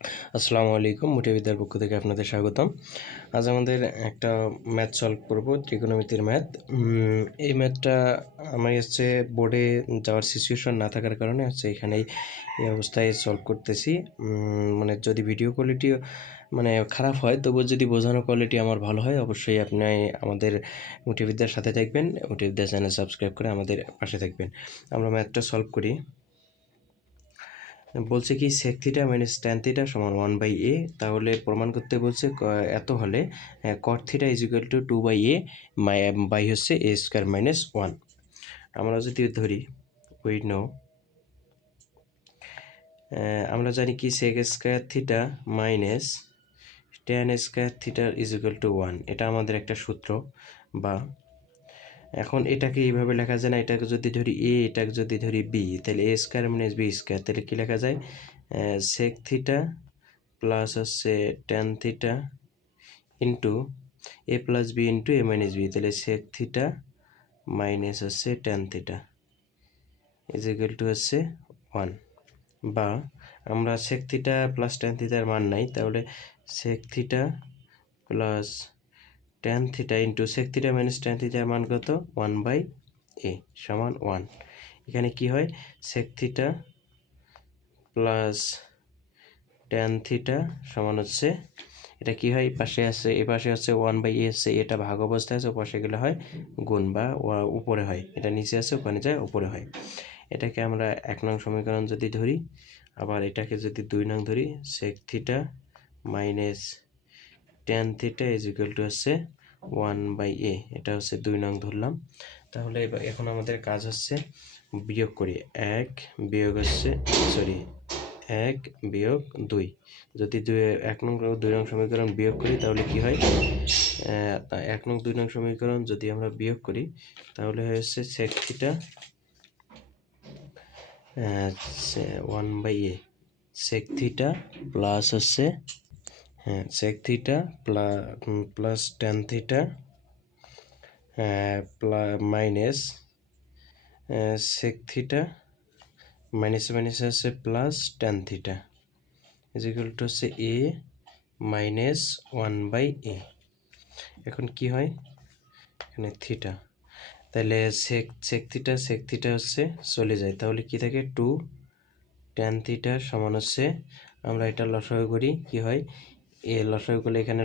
আসসালামু আলাইকুম, মুটিবিদ্যার পক্ষ থেকে আপনাদের স্বাগতম। আজ আমাদের একটা ম্যাথ সলভ করব, ত্রিকোণমিতির ম্যাথ। এই ম্যাথটা আমি বোর্ডে যাওয়ার সিচুয়েশন না থাকার কারণে এখানেই এই অবস্থায় সলভ করতেছি। মানে যদি ভিডিও কোয়ালিটি খারাপ হয়, তবুও যদি বোঝানোর কোয়ালিটি আমার ভালো হয়, অবশ্যই আপনি আমাদের মুটিবিদ্যার সাথে থাকবেন, মুটিবিদ্যা চ্যানেল সাবস্ক্রাইব করে আমাদের পাশে থাকবেন। আমরা ম্যাথটা সলভ করি। বলছে কি sec theta minus tan theta সমান 1/a, তাহলে প্রমাণ করতে বলছে এত হলে cot theta is equal to 2/a by a square minus 1। আমরা যদি ধরি উই নো, আমরা জানি কি sec square theta minus tan square theta is equal to 1, এটা আমাদের একটা সূত্র। বা এখন এটাকে এইভাবে লেখা যায় না, এটাকে যদি ধরি a, এটাকে যদি ধরি b, তাহলে a square minus b square, তাহলে কি লেখা যায়? sec theta plus tan theta into a plus B into a minus B, তাহলে sec theta minus tan theta is equal to 1। বা আমরা sec থিটা প্লাস ট্যান থিটার মান নাই, তাহলে sec theta plus tan theta into sec theta minus tan থিটার মান কত? 1/a সমান 1। এখানে কি হয়? sec theta plus tan theta সমান এটা কি হয়? পাশে এ পাশে 1/a, এটা ভাগ অবস্থায় আছে, পাশে গেলে হয় গুণ বা উপরে হয়, এটা নিচে আছে ওখানে যায় উপরে হয়। এটাকে আমরা 1 নং সমীকরণ যদি ধরি, আবার এটাকে যদি 2 নং ধরি, sec theta minus tan theta is equal two 1/a, এটা 2 নং ধরলাম। তাহলে এখন আমাদের কাজ বিয়োগ করি। 1 বিয়োগ 2। যদি 1 নং 2 নং সমীকরণ বিয়োগ করি তাহলে কি হয়? 1 নং 2 নং সমীকরণ যদি আমরা বিয়োগ করি তাহলে sec theta 1/a, sec theta plus sec theta plus tan theta minus sec theta minus minus plus tan theta is equal to a minus 1/a। এখন কি হয়? এখানে থিটা, তাহলে sec থিটা চলে যায়, তাহলে কি থাকে? 2 ট্যান থিটা সমান আমরা এটা লসাগু করি, কি হয়? এ লসাগু করলে এখানে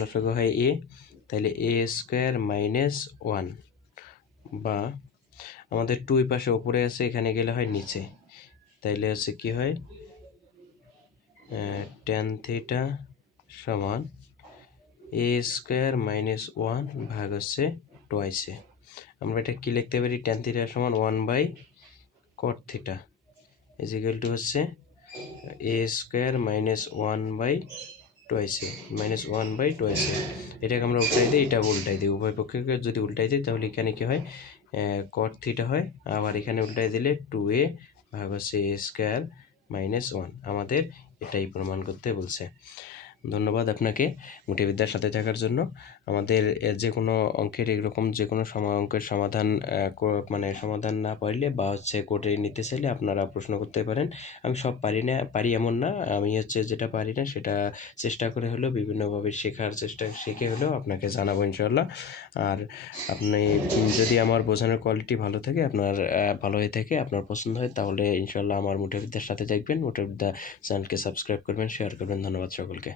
লসাগু হয় a, তাহলে a স্কোয়ার মাইনাস 1। বা আমাদের 2 এই পাশে উপরে আছে, এখানে গেলে হয় নিচে, তাইলে কি হয়? ট্যান থিটা সমান a স্কোয়ার মাইনাস 1 ভাগ টুয়াইসে। আমরা এটা কি লিখতে পারি? ট্যান থিটা সমান 1/cot theta is equal to a square minus 1/টুয়াইসে মাইনাস 1/টুয়াইসে। এটাকে আমরা উল্টাই দিই, এটা উল্টাই দিই, উভয় পক্ষকে যদি উল্টাই দিই তাহলে এখানে কি হয়? cot থিটা হয়, আবার এখানে উল্টাই দিলে 2a ভাগ a স্কোয়ার মাইনাস 1। আমাদের এটাই প্রমাণ করতে বলছে। ধন্যবাদ আপনাকে মুটিবিদ্যার সাথে থাকার জন্য। আমাদের যে কোনো অঙ্কের এরকম যে কোনো অঙ্কের সমাধান সমাধান না পারলে বা কোর্টে নিতে চাইলে আপনারা প্রশ্ন করতে পারেন। আমি সব পারি এমন না, আমি যেটা পারি না সেটা চেষ্টা করে হলেও বিভিন্নভাবে শিখে হলেও আপনাকে জানাবো ইনশাল্লাহ। আর আপনি যদি আমার বোঝানোর কোয়ালিটি ভালো থাকে, ভালো হয়ে থাকে, আপনার পছন্দ হয়, তাহলে ইনশাল্লাহ আমার মুটিবিদ্যার সাথে থাকবেন, মুটিবিদ্যা চ্যানেলকে সাবস্ক্রাইব করবেন, শেয়ার করবেন। ধন্যবাদ সকলকে।